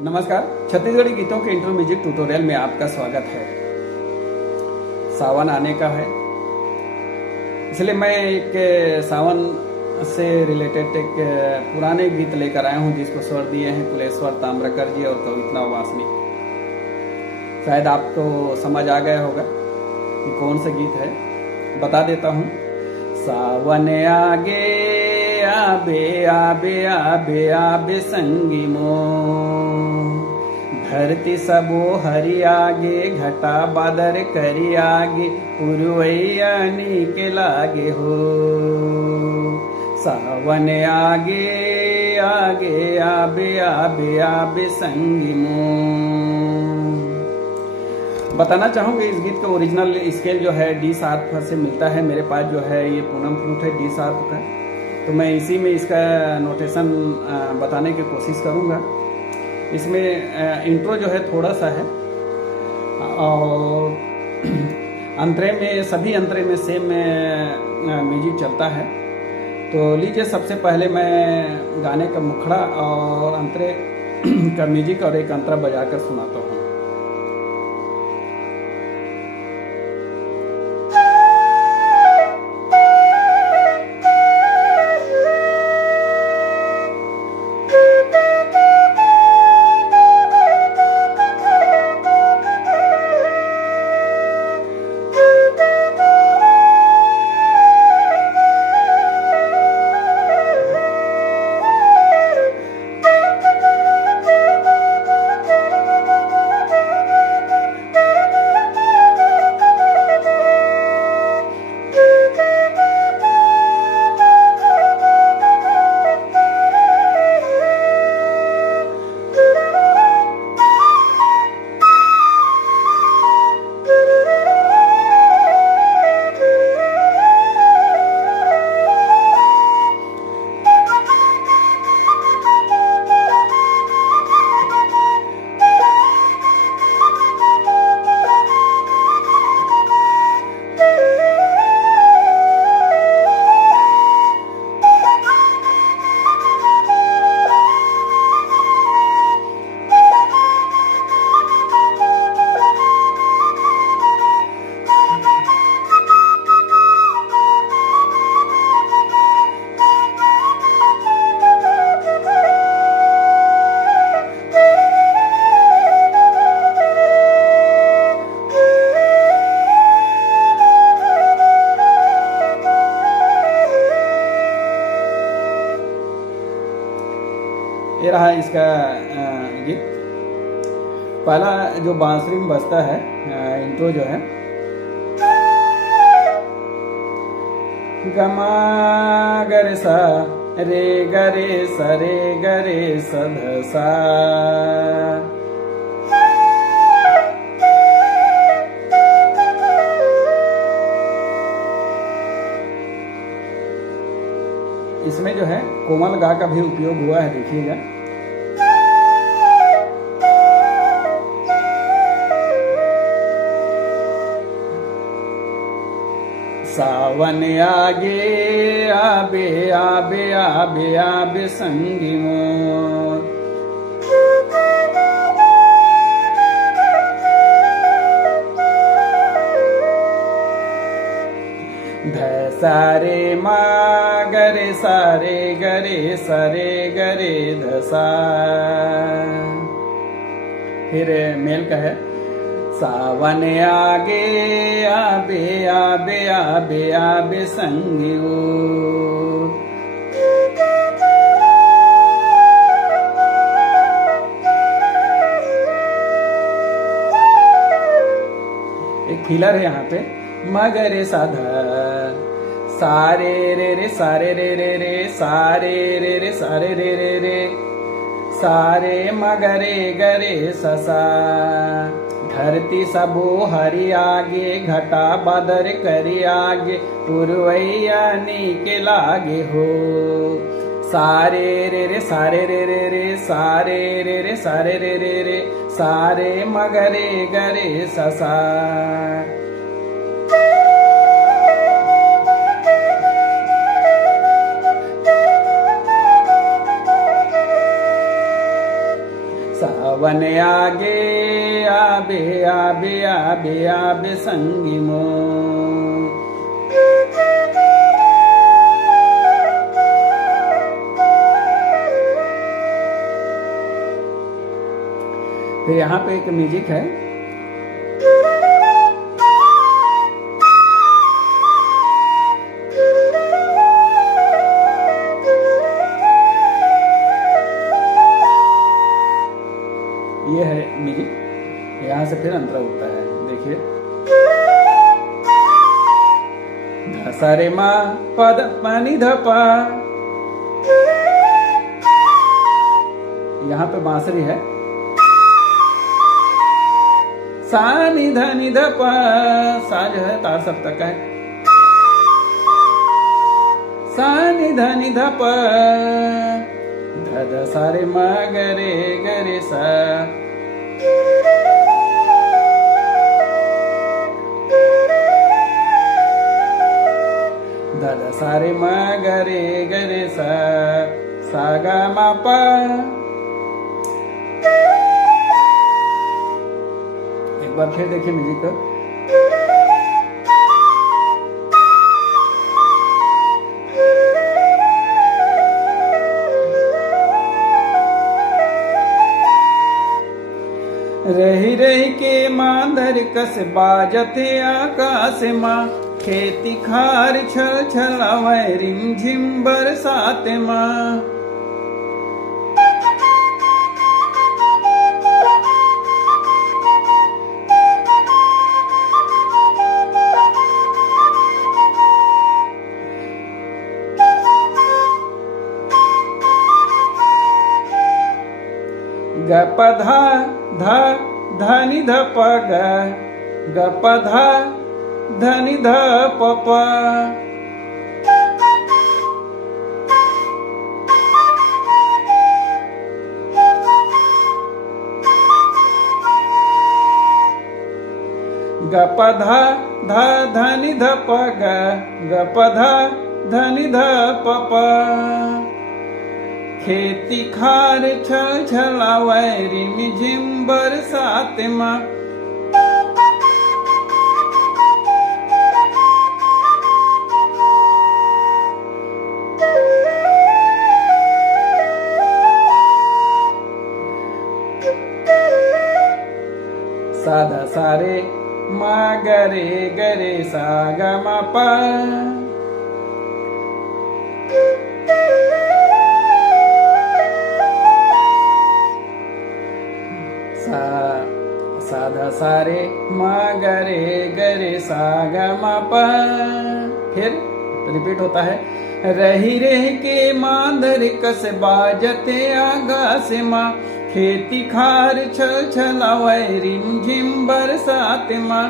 नमस्कार। छत्तीसगढ़ी गीतों के इंट्रो म्यूजिक ट्यूटोरियल में आपका स्वागत है। सावन आने का है, इसलिए मैं एक सावन से रिलेटेड एक पुराने गीत लेकर आया हूं, जिसको स्वर दिए हैं कुलेश्वर ताम्रकर जी और कविता वासनिक। शायद आपको समझ आ गया होगा कि कौन सा गीत है। बता देता हूं। सावन आगे आबे आबे आबे आबे संगी मो, धरती सबो हरि आगे, घटा बादर करी आगे, पुरवैया नीके लागे हो। सावन आगे आगे आबे आबे आबे संगी मो। बताना चाहूँगी इस गीत का ओरिजिनल स्केल जो है डी शार्प से मिलता है। मेरे पास जो है ये पूनम फ्लूट है डी शार्प का, तो मैं इसी में इसका नोटेशन बताने की कोशिश करूँगा। इसमें इंट्रो जो है थोड़ा सा है और अंतरे में, सभी अंतरे में सेम म्यूजिक चलता है। तो लीजिए, सबसे पहले मैं गाने का मुखड़ा और अंतरे का म्यूजिक और एक अंतरा बजाकर सुनाता हूँ। ये रहा इसका गीत। पहला जो बांसुरी में बजता है इंट्रो जो है, गमा गरे सा रे गरे सरे गरे सध सा। इसमें जो है कोमल गा का भी उपयोग हुआ है, देखिएगा। सावन आगे आबे आबे आबे आबे संगी मोर, सारे मा गरे सारे गरे सरे गरे धसा। फिर मेल का है, सावन आगे आबे आबे आबे आबे संगी ओ। एक फिलर है यहाँ पे, मगरे साधा सारे रे सारे रे सारे रे सारे रे सारे मगरे गरे ससा। धरती सबो हरि आगे, घटा बादर करी आगे, पुरवैया नीके लागे हो। सारे रे सारे रे सारे रे सारे रे सारे मगरे गरे ससा। पवन आगे आबे आबे आबे आबे संगी मो। फिर यहाँ पे एक म्यूजिक है, ये है म्यूजिक, यहाँ से फिर अंतरा उठता है। देखिए, ध रे मा पद पानी ध पा, यहाँ पे बांसुरी है, सा नि ध प, सा जो है तार सप्तक का है, सा नि ध प, ध सा रे मा ग रे सा, ध सा रे मा ग रे सा, सा ग मा प। एक बार फिर देखिए म्यूजिक को, रही रही के मांधर कस बाजते आकाश माँ, खेती खार छल छलावे रिम झिम बरसात माँ। ग प धा ध ध नि ध प ग, ग प ध ध नि ध प प, ग प ध ध ध नि ध प ग, ग प ध ध नि ध प प, खेती खार छल छलावे रिम झिम बरसात माँ। साधा सारे मा गरे सा ग मा पा, साधा सारे मा गरे सा ग मा पा। फिर रिपीट होता है, रही रह के मांधर कस बाजते आगास माँ, खेती खार छल छलावे रिम झिम बरसात माँ।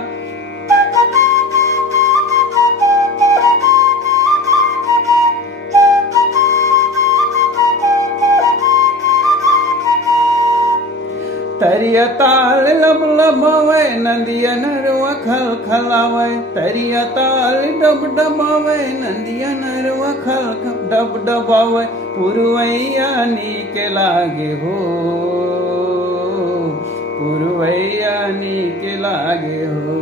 तरिया ताल लब लबावे नदिया नरवा खल खलावे, तरिया ताल डब डबावे नदिया नरवा खल डब डबावे, पुरवैया नीक लागे हो, पुरवैया नीक लागे हो।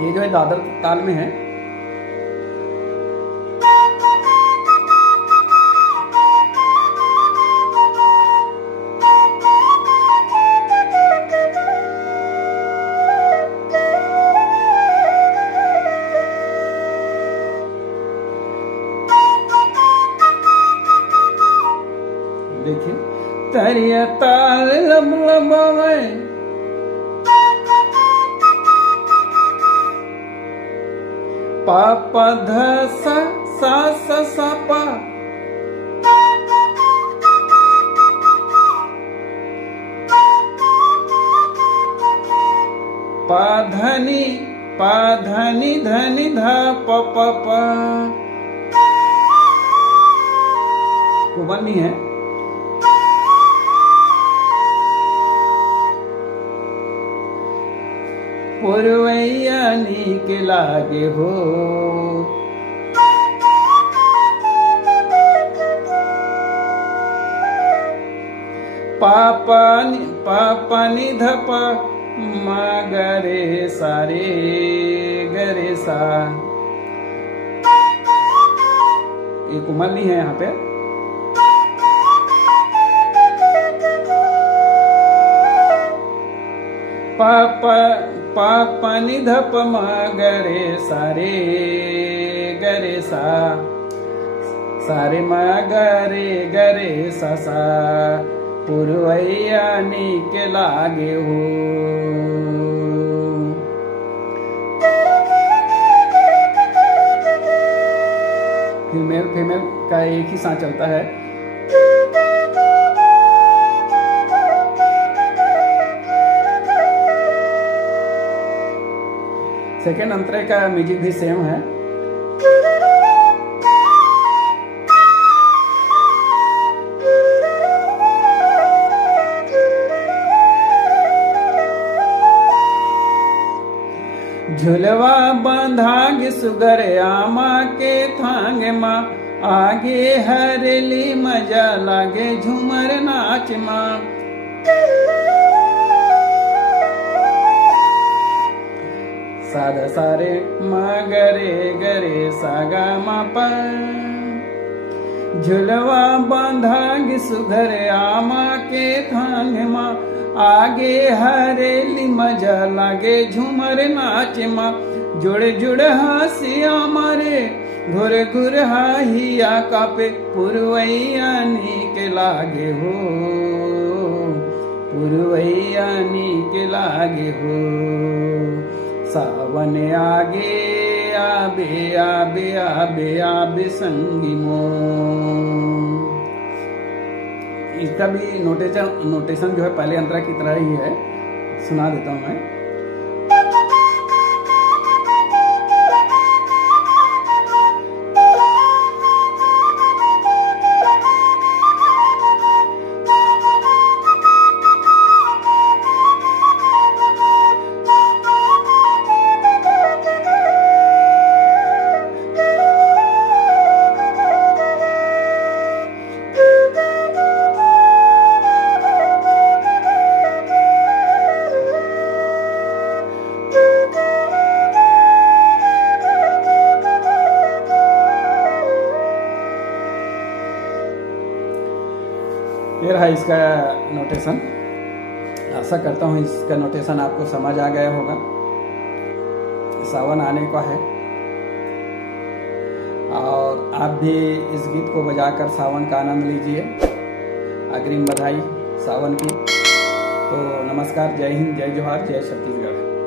ये जो है दादर ताल में है। देखिए, तरिया ताल लब लबावे, पा प ध सा सा सा सा पा, पा धनी धनी ध प प प, कुबन नहीं है। पुरवैया नीक लागे हो, पापा नि ध प म ग रे सा रे ग रे सा। ये कुमल नहीं है यहाँ पे। पापा नि ध प म ग रे सा रे ग रे सा। सा रे म ग रे सा सा। पुरवैया नीक लागे हो। फीमेल का एक ही साथ चलता है। सेकेंड अंतरे का म्यूजिक भी सेम है। झुलवा बंधाग सुगर आमा के थांग माँ। आगे हरेली मजा लागे झूमर नाच माँ। साधा सारे मगरे गरे सागा मा प। झुलवा बंधाग सुगर आमा के थांग माँ। आगे हरेली मजा लागे झूमर नाच माँ। जुड़ जुड़ हंसिया मारे घुर घुर हिया कापे। पुरवैया नीक लागे हो। पुरवैया नीक लागे हो। सावन आगे आबे आबे आबे आबे संगी मो। इसका भी नोटेशन जो है पहले अंतरा की तरह ही है। सुना देता हूं मैं। ये रहा इसका नोटेशन। आशा करता हूँ इसका नोटेशन आपको समझ आ गया होगा। सावन आने का है और आप भी इस गीत को बजाकर सावन का आनंद लीजिए। अग्रिम बधाई सावन की। तो नमस्कार, जय हिंद, जय जोहार, जय छत्तीसगढ़।